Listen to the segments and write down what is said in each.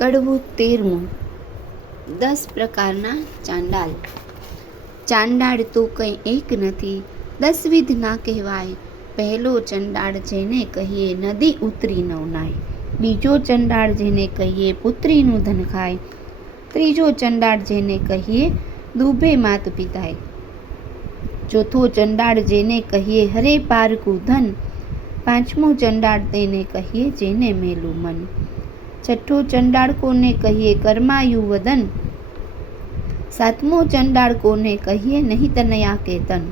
કડવું 13મું. 10 પ્રકારના ચાંડાલ. ચાંડાળ તો કંઈ એક નથી, 10 વિધ ના કહેવાય. પહેલો ચંડાળ જેને કહીએ નદી ઉતરી ન નાય. બીજો ચંડાળ જેને કહીએ પુત્રીનું ધન ખાય. ત્રીજો ચંડાળ જેને કહીએ દૂભે માત પિતાય. ચોથો ચંડાળ જેને કહીએ હરે પારકું ધન. પાંચમો ચંડાળ તેને કહીએ જેને મેલું મન. છઠ્ઠો ચંડાળ કોને કહીએ કર્માયુ વદન. સાતમો ચંડાળ કોને કહીએ નહીં તનયા કેતન.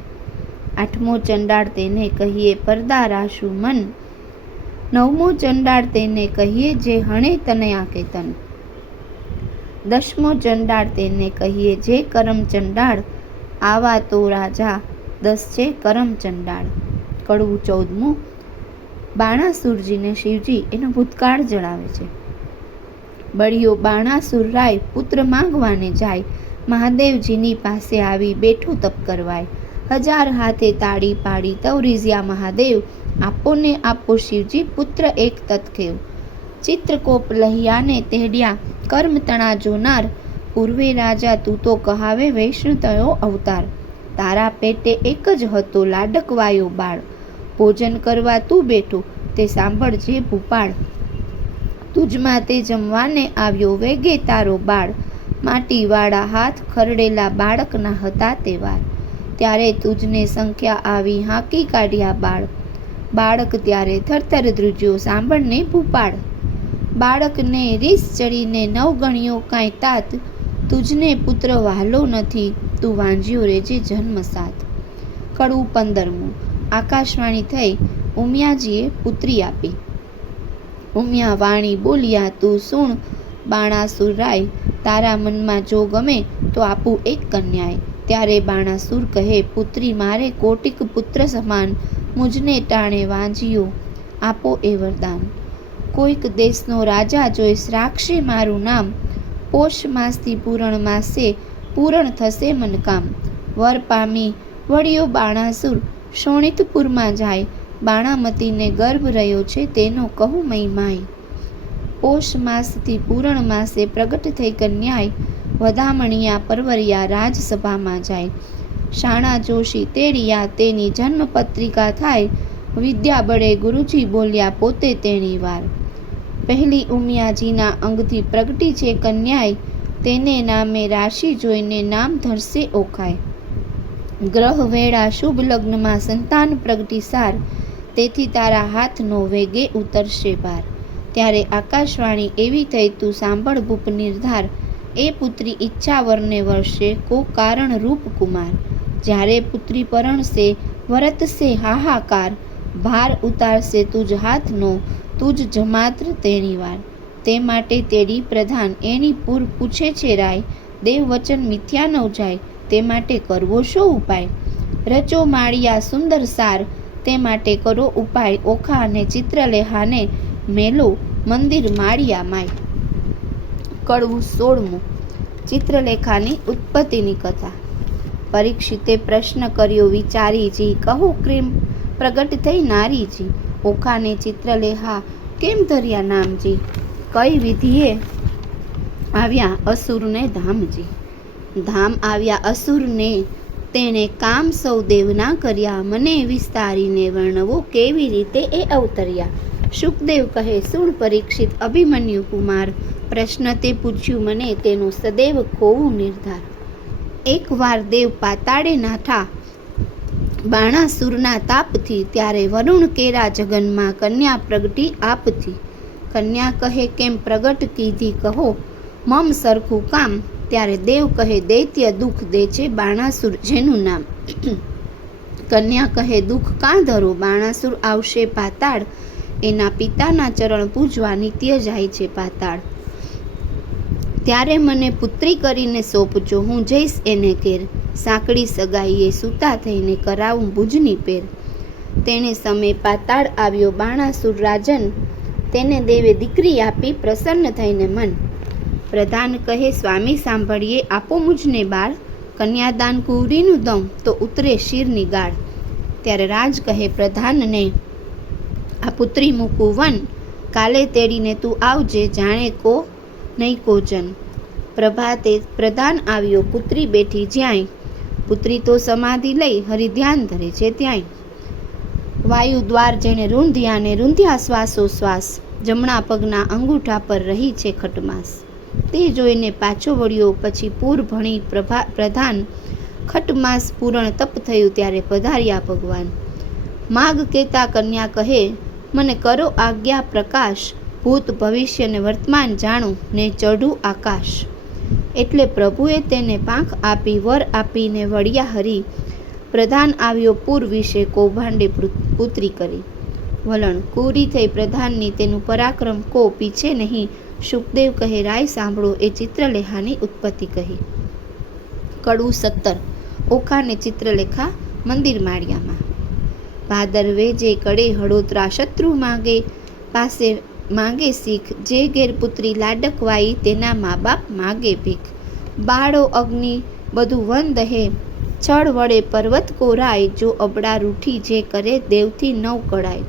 આઠમો ચંડાળ તેને કહીએ પરદા રાશુ મન. નવમો ચંડાળ તેને કહીએ જે હણે તનયા કેતન. દસમો ચંડાળ તેને કહીએ જે કરમ ચંડાળ. આવા તો રાજા 10 છે કરમ ચંડાળ. કડવું 14મું. બાણાસુરજીને શિવજી એનો ભૂતકાળ જણાવે છે. બળિયો બાણાસુર રાય પુત્ર માંગવાને જાય. મહાદેવજીની પાસે આવી બેઠો તપ કરવાય. 1000 હાથે તાળી પાડી તવરીઝ્યા મહાદેવ. આપો ને આપો શિવજી પુત્ર એક તત્ખેવ. ચિત્રકોપ લહિયાને તેડ્યા કર્મ તણા જોનાર. પૂર્વે રાજા તું તો કહાવે વૈષ્ણવ તયો અવતાર. તારા પેટે એક જ હતો લાડકવાયો બાળ. ભોજન કરવા તું બેઠો તે સાંભળજે ભૂપાળ. તુજમાં તે જમવાને આવ્યો વેગે તારો બાળ. માટીવાળા હાથ ખરડેલા બાળકના હતા તે વાર. ત્યારે તુજને સંખ્યા આવી હાંકી કાઢ્યા બાળ. બાળક ત્યારે થરથર ધ્રુજ્યો સાંભળને ભૂપાળ. બાળકને રીસ ચડીને 9 ગણ્યો કાંઈ તાત. તુજને પુત્ર વહાલો નથી તું વાંજ્યો રેજે જન્મ સાથ. કડવું 15મું. આકાશવાણી થઈ ઉમિયાજીએ પુત્રી આપી. ઉમિયા વાણી બોલ્યા તું સુણ બાણાસુર રાય. તારા મનમાં જો ગમે તો આપું એક કન્યાય. ત્યારે બાણાસુર કહે પુત્રી મારે કોટિક પુત્ર સમાન. મુજને ટાણે વાંજ્યો આપો એ વરદાન. કોઈક દેશનો રાજા જોઈશ રાખશે મારું નામ. પોષ માસથી પૂરણ માસે પૂરણ થશે મનકામ. વર પામી વળ્યો બાણાસુર શોણિતપુરમાં જાય. બાણામતીને ગર્ભ રહ્યો છે તેનો કહું મહિમાય. પોષ માસથી પૂરણ માસે પ્રગટ થઈ કન્યાય. વધામણિયા પરવરિયા રાજસભામાં જાય. શાણા જોશી તેડિયા તેની જન્મપત્રિકા થાય. વિદ્યા બળે ગુરુજી બોલ્યા પોતે તેણી વાર. પહેલી ઉમિયાજીના અંગથી પ્રગટી છે કન્યાય. તેને નામે રાશિ જોઈને નામ ધરશે ઓખાય. ગ્રહ વેળા શુભ લગ્નમાં સંતાન પ્રગટી સાર. તેથી તારા હાથનો વેગે ઉતરશે ભાર. ત્યારે આકાશવાણી એવી થઈ તું સાંભળ ભૂપ નિર્ધાર. એ પુત્રી ઈચ્છાવરને વર્ષે કો કારણ રૂપ કુમાર. જ્યારે પુત્રી પરણશે વરતશે હાહાકાર. ભાર ઉતારશે તુજ હાથનો તુજ જમાત્ર તેણી વાર. તે માટે તેડી પ્રધાન એની પૂર પૂછે છે રાય. દેવ વચન મિથ્યા ન જાય તે માટે કરવો શો ઉપાય. રચો માળિયા સુંદર સાર તે માટે કરો ઉપાય. ઓખા અને ચિત્રલેખાને મેલો મંદિર માળિયા માય. કડવું 16મું. ચિત્રલેખાની ઉત્પત્તિની કથા. પરીક્ષિતે પ્રશ્ન કર્યો વિચારીજી. કહો કેમ પ્રગટ થઈ નારીજી. ઓખાને ચિત્રલેખા કેમ ધર્યા નામજી. કઈ વિધિએ આવ્યા અસુરને ધામજી. ધામ આવ્યા અસુરને તેણે કામ સૌ દેવના કર્યા. મને વિસ્તારીને વર્ણવો કેવી રીતે એ અવતર્યા. શુકદેવ કહે સુણ પરીક્ષિત અભિમન્યુ કુમાર. પ્રશ્ન તે પૂછ્યું મને તેનો સદૈવ ખોવું નિર્ધાર. એકવાર દેવ પાતાળે નાઠા બાણાસુરના તાપથી. ત્યારે વરુણ કેરા જગનમાં કન્યા પ્રગટી આપથી. કન્યા કહે કેમ પ્રગટ કીધી કહો મમ સરખું કામ. ત્યારે દેવ કહે દૈત્ય દુઃખ દે છે બાણાસુર જેનું નામ. કન્યા કહે દુઃખ કાં ધરો બાણાસુર આવશે પાતાળ. એના પિતાના ચરણ પૂજવા નિત્ય જાય છે પાતાળ. ત્યારે મને પુત્રી કરીને સોંપજો હું જઈશ એને ઘેર. સાંકડી સગાઈએ સૂતા થઈને કરાવું ભુજની પેર. તેને સમય પાતાળ આવ્યો બાણાસુર રાજન. તેને દેવે દીકરી આપી પ્રસન્ન થઈને મન. પ્રધાન કહે સ્વામી સાંભળીએ આપો મુજને બાળ. કન્યાદાન કુંવરીનું દઉં તો ઉતરે શિરની ગાળ. ત્યારે રાજ કહે પ્રધાનને આ પુત્રી મૂકું વન. કાલે તેડીને તું આવજે જાણે કો નહીં કોજન. પ્રભાતે પ્રધાન આવ્યો પુત્રી બેઠી જ્યાંય, પુત્રી તો સમાધિ લઈ હરિધ્યાન ધરે છે ત્યાંય. વાયુ દ્વાર જેણે રૂંધ્યા ને રૂંધ્યા શ્વાસોશ્વાસ, જમણા પગના અંગૂઠા પર રહી છે ખટમાસ. તે જોઈને પાછો વળ્યો પછી પૂર ભણી પ્રધાન, ખટમાસ પૂરણ તપ થયું ત્યારે પધાર્યા ભગવાન. માગ કેતા કન્યા કહે, મને કરો આજ્ઞા પ્રકાશ, ભૂત ભવિષ્ય ને વર્તમાન જાણું ને ચઢું આકાશ. એટલે પ્રભુએ તેને પાંખ આપી વર આપીને વળ્યા હરી. પ્રધાન આવ્યો પૂર વિશે કૌભાંડે પુત્રી કરી. વલણ કુરી થઈ પ્રધાનની તેનું પરાક્રમ કો પીછે નહીં. શુકદેવ કહે રાય સાંભળો એ ચિત્રલેખાની ઉત્પત્તિ કહી. કડવું 17. ઓખા ને ચિત્રલેખા મંદિર માળિયામાં. ભાદરવે જે કડે હળોતરા શત્રુ માગે, પાસે માગે શીખ. જે ઘેર પુત્રી લાડકવાઈ તેના મા બાપ માગે ભીખ. બાળો અગ્નિ બધું વન દહે, છળ વડે પર્વત કોરાય. જો અબડા રૂઠી જે કરે દેવથી નવ કળાય.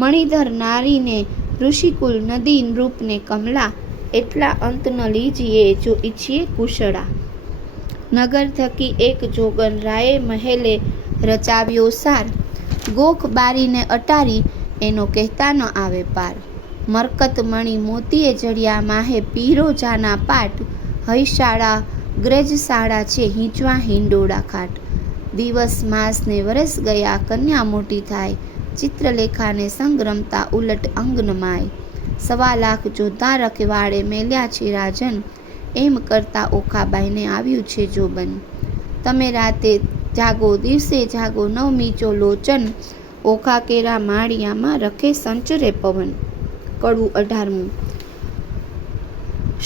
મણિધર નારીને ઋષિકુલ, નદી નૃપને કમલા. એટલા અંત ન લીજીએ જો ઈચ્છીએ કુશળા. નગર થકી એક જોગન રાયે મહેલે રચાવ્યો સાર. ગોખ બારીને અટારી એનો કહેતા ન આવે પાર. મરકત મણી મોતીએ જડિયા માહે પીરો જાના પાટ. હૈશાળા ગ્રજશાળા છે હીંચવા હિંડોળા ખાટ. દિવસ માસ ને વરસ ગયા કન્યા મોટી થાય. ચિત્રલેખાને સંગ રમતા ઉલટ અંગન માય. 1.25 લાખ જોધા રખવાડે મેલ્યા છે રાજન. એમ કરતા ઓખાબાઈને આવ્યું છે જોબન. તમે રાતે જાગો દિવસે જાગો નવમીચો લોચન. ઓખા કેરા માળિયામાં રખે સંચરે પવન. કડવું 18.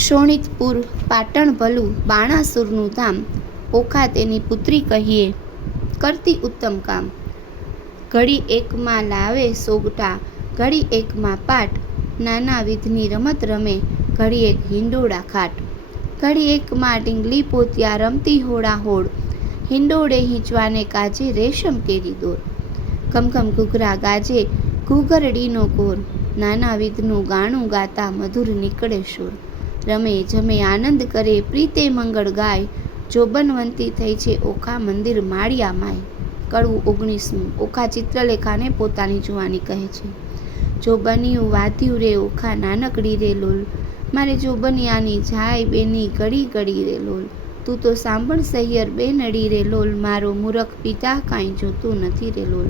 શોણિતપુર પાટણ ભલું બાણાસુરનું ધામ. ઓખા તેની પુત્રી કહીએ કરતી ઉત્તમ કામ. ઘડી એકમાં લાવે સોગટા, ઘડી એકમાં પાટ. નાના વિધની રમત રમે, ઘડી એક હિંડોળા ખાટ. ઘડી એકમાં ડીંગલી પોતિયા રમતી હોડા હોડ. હિંડોળે હીંચવાને કાજે રેશમ કેરી દોર. ખમખમ ઘૂઘરા ગાજે ઘૂઘરડીનો કોર. નાના વિધનું ગાણું ગાતા મધુર નીકળે શોર. રમે જમે આનંદ કરે પ્રીતે મંગળ ગાય. જોબનવંતી થઈ છે ઓખા મંદિર માળિયા માય. કડવું 19. ઓખા ચિત્રલેખાને પોતાની જુવાની કહે છે. જોબનિયું વાધ્યું રે ઓખા નાનકડી રે લોલ. મારે જોબનિયાની જાય બેની ઘડી ઘડી રે લોલ. તું તો સાંભળ સહિયર બેનડી રે લોલ. મારો મૂરખ પિતા કાંઈ જોતું નથી રે લોલ.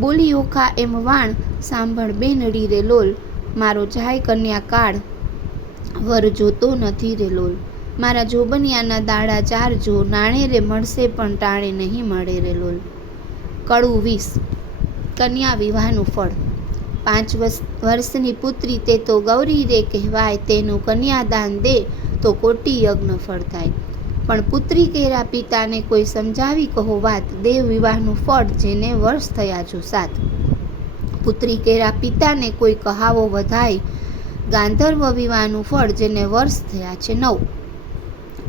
બોલી ઓખા એમ વાણ સાંભળ બેનડી રે લોલ. મારો જાય કન્યા કાળ વર જોતો નથી રે લોલ. મારા જોબનિયાના દાડા ચારજો, નાણે રે મળશે પણ ટાણે નહીં મળે રે લોલ. કડવું 20. કન્યા વિવાહનું ફળ. 5 વર્ષની પુત્રી તે તો ગૌરી રે કહેવાય. તેનું કન્યાદાન દે તો કોટી યજ્ઞ ફળ થાય. પણ પુત્રી કેરા પિતાને કોઈ સમજાવી કહો વાત. દેવ વિવાહનું ફળ જેને વર્ષ થયા જો 7. પુત્રી કેરા પિતાને કોઈ કહાવો વધાય. ગાંધર્વ વિવાહનું ફળ જેને વર્ષ થયા છે 9.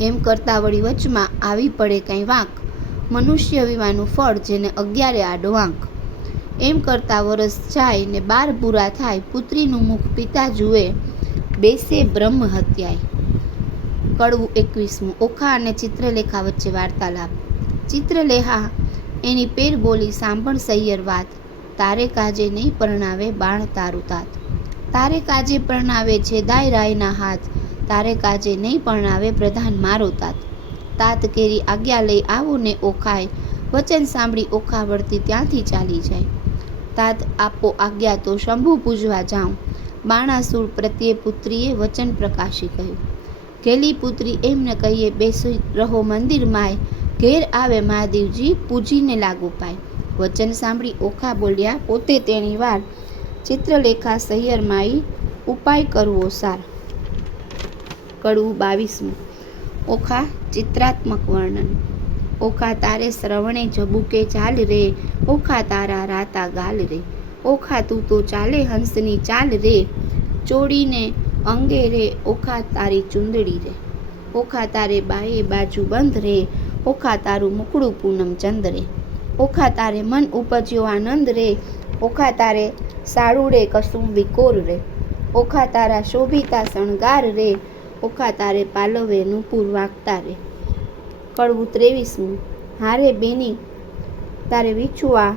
એમ કરતા વળી વચમાં આવી પડે કંઈ વાંક. મનુષ્ય વિવાહનું ફળ જેને 11 આડો વાંક. એમ કરતા વરસ જાય ને 12 પૂરા થાય. પુત્રીનું મુખ પિતા જુએ બેસે બ્રહ્મ હત્યાય. કડવું 21. ઓખા અને ચિત્રલેખા વચ્ચે વાર્તાલાપ. ચિત્રલેખા એની પેર બોલી સાંભળ સૈયર વાત. તારે કાજે નહીં પરણાવે બાણ તારું તાત. તારે કાજે પરણાવે છે દાય રાયના હાથ. તારે કાજે નહીં પરણાવે પ્રધાન મારો તાત. તાત કેરી આજ્ઞા લઈ આવો ને ઓખાય. વચન સાંભળી ઓખા વળતી ત્યાંથી ચાલી જાય. તાત આપો આજ્ઞા તો શંભુ પૂજવા જાઉં. બાણાસુર પ્રત્યે પુત્રીએ વચન પ્રકાશી કહ્યું. ઘેલી પુત્રી એમને કહીએ બેસી રહો મંદિર માય. ઘેર આવે મહાદેવજી પૂજીને લાગુ પાય. વચન સાંભળી ઓખા બોલ્યા પોતે તેણી વાર. ચિત્રલેખા સહિયર માઈ ઉપાય કરવો સાર. કડવું 22. ઓખા ચિત્રાત્મક વર્ણન. ઓખા તારે શ્રવણે જબુકે ચાલ રે. ઓખા તારા રાતા ગાલ રે. ઓખા તું તો ચાલે હંસની ચાલ રે. ચોડીને અંગે રે ઓખા તારી ચુંદડી રે. ઓખા તારે બાએ બાજુ બંધ રે. ઓખા તારું મુકડું પૂનમ ચંદ રે. ઓખા તારે મન ઉપજ્યો આનંદ રે. ઓખા તારે સાડુડે કસું વિકોર રે. ઓખા તારા શોભિતા શણગાર રે. ઓખા તારે પાલવે નુપુર વાગતા રે. કડવું 23મું. હારે બેની તારે વિછુઆ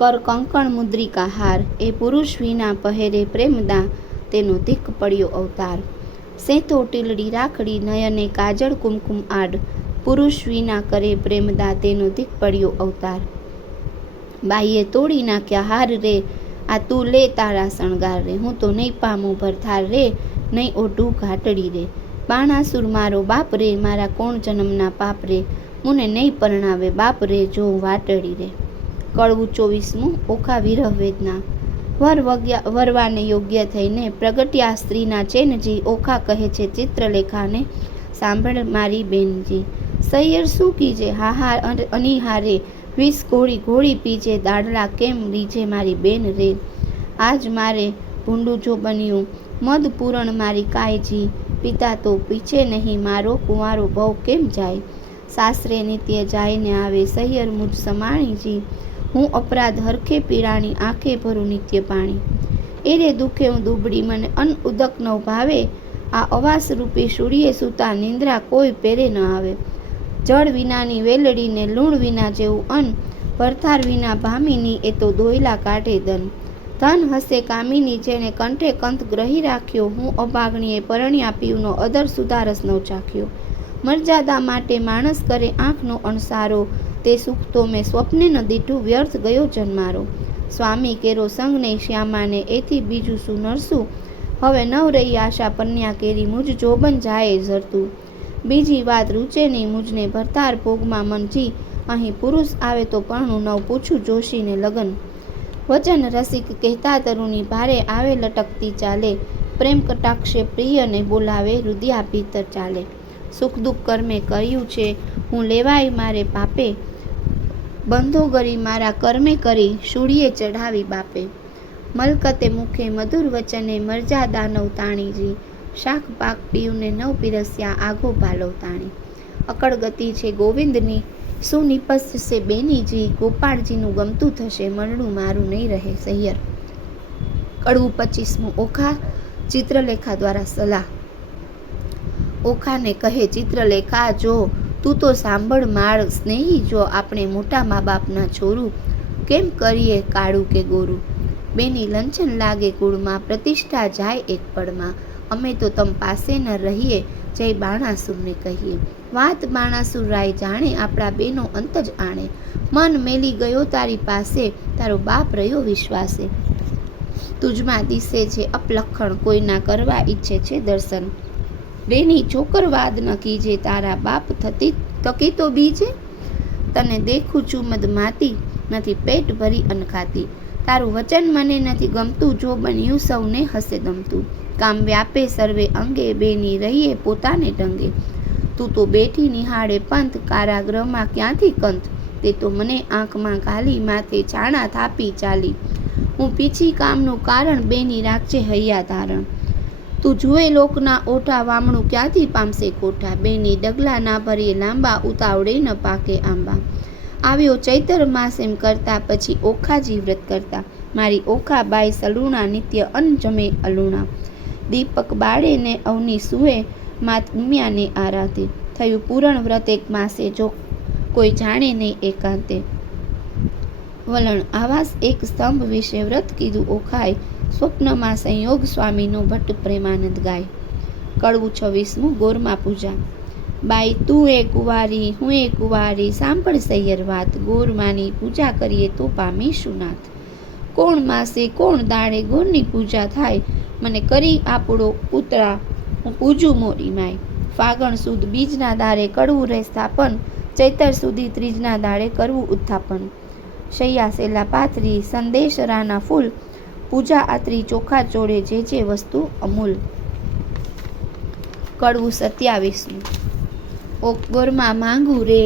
કર કંકણ મુદ્રિકા હાર. એ પુરુષ વિના પહેરે પ્રેમદા તેનો ધીક પડ્યો અવતાર. સેતો ટીલડી રાખડી નયને કાજળ કુમકુમ આડ. પુરુષ વિના કરે પ્રેમદા તેનો ધીક પડ્યો અવતાર. બાઈએ તોડી નાખ્યા હાર રે, આ તું લે તારા શણગાર રે. હું તો નહીં પામું ભરથાર રે, નહીં ઓઢું ઘાટડી રે. બાણાસુર મારો બાપ રે, મારા કોણ જન્મના પાપ રે. મુને નહીં પરણાવે બાપ રે, જો વાટડી રે. કડવું 24મું. ઓખા વિરહ વેદના. વરવાને યોગ્ય થઈને પ્રગટ્યા સ્ત્રીના ચેનજી. ઓખા કહે છે ચિત્રલેખાને, સાંભળ મારી બેનજી. સૈયર શું કીજે હાહાર અનિહારે, વિષ ઘોળી ઘોળી પીજે દાડલા કેમ લીજે મારી બેન રે. આજ મારે ભૂંડું જો બન્યું મદ પૂરણ મારી કાયજી. પિતા તો પીછે નહીં મારો કુંવારો ભવ કેમ જાય. સાસરે નિત્ય જાયને આવે સૈયર મુજ સમાણીજી. હું અપરાધ હરખે પીડાણી આંખે ભરું નિત્ય પાણી. એરે દુખે હું દુબળી મને અન્ન ઉદક ન ભાવે. આ અવાસ રૂપી શૂળીએ સૂતા નિંદ્રા કોઈ પેરે ન આવે. જળ વિનાની વેલડીને લૂણ વિના જેવું અન્ન. ભરથાર વિના ભામીની એ તો દોયલા કાઢે દન. ધન હસે કામિની જેને કંઠે કંથ ગ્રહી રાખ્યો. હું અભાગણીએ પરણ્યા પીવનો અદર સુધારસ ન ચાખ્યો. મર્યાદા માટે માણસ કરે આંખનો અણસારો. તે સુખ તો મેં સ્વપ્ને ન દીઠું વ્યર્થ ગયો જન્મારો. સ્વામી કેરો સંગ નહીં શ્યામાને એથી બીજું શું નરસું. હવે નવ રહી આશા પન્યા કેરી મુજ જોબન જાય ઝરતું. બીજી વાત રૂચે નહીં મુજને ભરતાર ભોગમાં મનજી. અહીં પુરુષ આવે તો પરણું નવ પૂછું જોશીને લગન. વચન રસિક કહેતા તરુની ભારે આવે લટકતી ચાલે. પ્રેમ કટાક્ષે પ્રિયને બોલાવે રુદિયા ભીતર ચાલે. સુખ દુઃખ કર્મે કર્યું છે હું લેવાય મારે પાપે. બંધો ગરી મારા કર્મે કરી શૂળીએ ચઢાવી બાપે. મલકતે મુખે મધુર વચને મરજાદા નવ તાણીજી. શાક પાક પીવને નવ પીરસ્યા આઘો ભાલો તાણી. અકળ ગતિ છે ગોવિંદની સુનિપસશે બેનીજી. ગોપાળજીનું ગમતું થશે મરણું મારું નહીં રહે સૈયર. કડવું 25મું. ઓખા ચિત્રલેખા દ્વારા સલાહ. ઓખાને કહે ચિત્રલેખા જો તું તો સાંભળ માળ સ્નેહી. જો આપણે મોટા મા બાપના છોરું કેમ કરીએ કાળું કે ગોરું. બેની લંચન લાગે કુળમાં પ્રતિષ્ઠા જાય એક પળમાં. અમે તો તમ પાસે ન રહીએ જય બાણાસુરને કહીએ. વાત બાણાસુર રાય જાણે આપણા બેનો અંત જ આણે. મન મેલી ગયો તારી પાસે તારો બાપ રહ્યો વિશ્વાસે. તુજમાં દિશે છે અપલખણ કોઈના કરવા ઈચ્છે છે દર્શન. બેની ચોકરવાદ ન કીજે તારા બાપ થકી તો બીજે. તને દેખું છું મદમાતી નથી પેટ ભરી અન્ન ખાતી. તારું વચન મને નથી ગમતું જો બન્યું સૌને હસે ગમતું. કામ વ્યાપે સર્વે અંગે બેની રહીએ પોતાને ઢંગે. તું તો બેઠી નિહાળે પંથ કારાગ્રહમાં ક્યાંથી કંથ. તે તો મને આંખમાં ઘાલી માથે છાણા થાપી ચાલી. હું પીછી કામનું કારણ બેની રાખજે હૈયા ધારણ. તું જુએ લોકના ઓઠા વામણું ક્યાંથી પામશે કોઠા. બેની ડગલા ના ભરીએ લાંબા ઉતાવળે ન પાકે આંબા. આવ્યો ચૈતર માસ એમ કરતા પછી ઓખાજી વ્રત કરતા. મારી ઓખા બાઈ સલુણા નિત્ય અન્ન જમે અલુણા. દીપક બાળે ને અવની સુએ માત ઉમિયાને આરાધે. થયું પૂરણ વ્રત એક માસે જો કોઈ જાણે નહીં એકાંતે. વલણ આવાસ એક સ્તંભ વિશે વ્રત કીધું ઓખાય. સ્વપ્નમાં સંયોગ સ્વામીનો ભટ્ટ પ્રેમાનંદ ગાય. કડવું 26મું. ગોરમા પૂજા. બાઈ તું એ કુંવારી હું એ કુંવારી સાંભળ સૈયર વાત. ગોરમાની પૂજા કરીએ તો પામીશું નાથ. કોણ માસે કોણ દાડે ગોરની પૂજા થાય. મને કરી આપણો પુતળા હું પૂજું મોરી માય. ફાગણ સુદ બીજના દાડે કડવું રહે સ્થાપન. ચૈતર સુધી ત્રીજના દાડે કરવું ઉત્થાપન. શૈયા સેલા પાથરી સંદેશ રાના ફૂલ. પૂજા આતરી ચોખા ચોળે જે જે વસ્તુ અમૂલ. કડવું 27મું. ઓ ગોરમાં માંગુ રે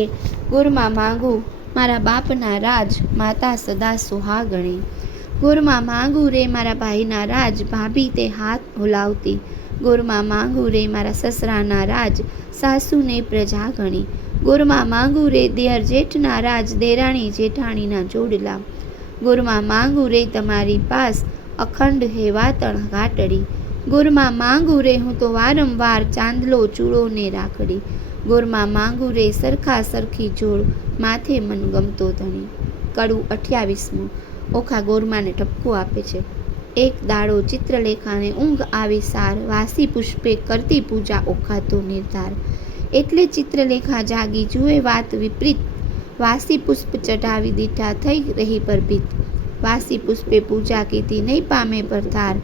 ગોરમાં માંગુ મારા બાપના રાજ માતા સદા સુહાગણી. ગોરમાં માંગુ રે મારા ભાઈના રાજ ભાભી તે હાથ હુલાવતી. ગોરમાં માંગુ રે મારા સસરાના રાજ સાસુને પ્રજા ગણી. ગોરમાં માંગુ રે દિયર જેઠના રાજ દેરાણી જેઠાણીના જોડલા. ગોરમાં માંગુ રે તમારી પાસ અખંડ હે વાતણ ઘાટડી. ગોરમાં માંગુ રે હું તો વારંવાર ચાંદલો ચૂડો ને રાખડી, ગોરમાં માંગુ રે સરખા સરખી જોડ, માથે મન ગમતો ધણી. કડવું 28મું. ઓખા ગોરમાને ઠપકો આપે છે. એક દાડો ચિત્રલેખાને ઊંઘ આવી સાર, વાસી પુષ્પે કરતી પૂજા ઓખા તો નિર્ધાર. એટલે ચિત્રલેખા જાગી જુએ વાત વિપરીત, વાસી પુષ્પ ચઢાવી દીઠા થઈ રહી પરભીત. વાસી પુષ્પે પૂજા કીધી નહીં પામે ભરથાર,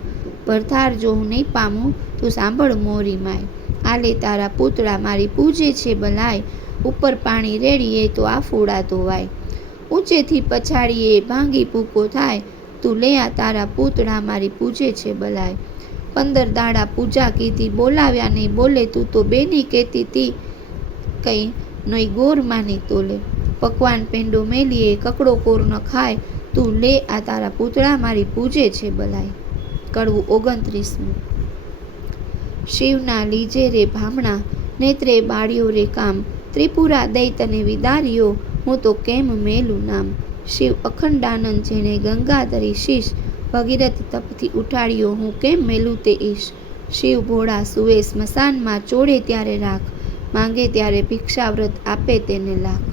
ભરથાર જો હું નહીં પામું તું સાંભળ મોરી માય. આલે તારા પૂતળા મારી પૂજે છે બલાય, ઉપર પાણી રેડીએ તો આ ફોડા ધોવાય. ઊંચેથી પછાડીએ ભાંગી પૂકો થાય, તું લે આ તારા પૂતળા મારી પૂજે છે બલાય. 15 દાડા પૂજા કીધી બોલાવ્યા નહીં બોલે, તું તો બેની કહેતી તી કઈ નઈ ગોર માની તોલે. પકવાન પેંડો મેલીએ કકડો કોર ન ખાય, તું લે આ તારા પૂતળા મારી પૂજે છે બલાય. કડવું 29મું. શિવના લીજે રે ભામણા, નેત્રે બાળ્યો રે કામ, ત્રિપુરા દઈ તને વિદાર્યો, હું તો કેમ મેલું નામ. શિવ અખંડાનંદ જેને ગંગાધરી શીશ, ભગીરથ તપથી ઉઠાડ્યો હું કેમ મેલું તે ઈશ. શિવ ભોળા સુવે સ્મશાનમાં ચોડે ત્યારે રાખ, માંગે ત્યારે ભિક્ષાવ્રત આપે તેને લાખ.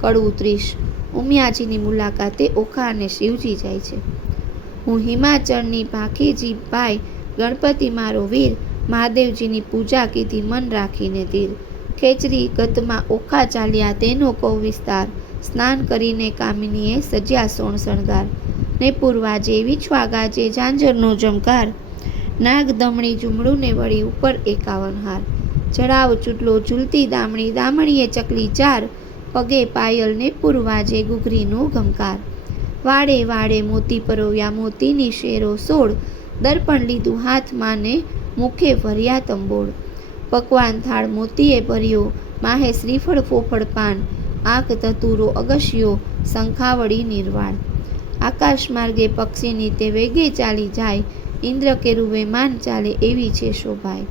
કડવું 30. ઉમિયાજીની મુલાકાતે ઓખા અને શિવજી જાય છે. હું હિમાચળની ભાખીજી ભાઈ, ગણપતિ મારો વીર, મહાદેવજીની પૂજા કીધી મન રાખીને ધીર. ખેચરી ગતમાં ઓખા ચાલ્યા તેનો કહું વિસ્તાર, સ્નાન કરીને કામિનીએ સજ્યા સોણ શણગાર. ને પૂર્વાજે વિછવા ગાજે ઝાંઝરનો જમકાર, નાગ દમણી ઝુમડું ને વળી ઉપર 51 હાર. ચડાવ ચૂટલો ઝૂલતી દામણી, દામણીએ ચકલી 4, પગે પાયલ ને પૂર્વાજે ઘૂઘરીનો ઘમકાર. વાડે વાડે મોતી પરોવ્યા મોતીની શેરો 16, દર્પણ લીધું હાથમાં ને મુખે ભર્યા તંબોળ. પકવાન થાળ મોતીએ ભર્યો, માહે શ્રીફળ ફોફળ પાન, આંક ધતુરો અગસ્યો, શંખાવળી નિર્વાળ. આકાશ માર્ગે પક્ષીની તે વેગે ચાલી જાય, ઇન્દ્ર કેરુવે માન ચાલે એવી છે શોભાય.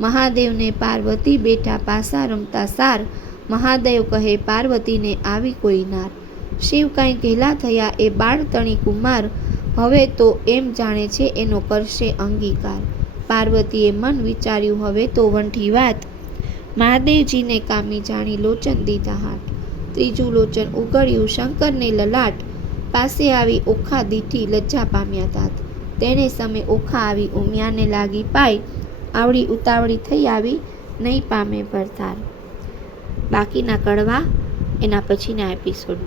મહાદેવને પાર્વતી બેઠા પાસા રમતા સાર, મહાદેવ કહે પાર્વતીને આવી કોઈ નાર. શિવ કાંઈ ઘેલા થયા એ બાળ તણી કુમાર, હવે તો એમ જાણે છે એનો કરશે અંગીકાર. પાર્વતીએ મન વિચાર્યું હવે તો વંઠી વાત, મહાદેવજીને કામી જાણી લોચન દીધા હાટ. ત્રીજું લોચન ઉગડ્યું શંકરને લલાટ, પાસે આવી ઓખા દીઠી લજ્જા પામ્યા તાત. તેણે સમે ઓખા આવી ઉમિયાને લાગી પાય, આવડી ઉતાવળી થઈ આવી નહીં પામે ભરથાર. બાકીના કડવા એના પછીના એપિસોડમાં.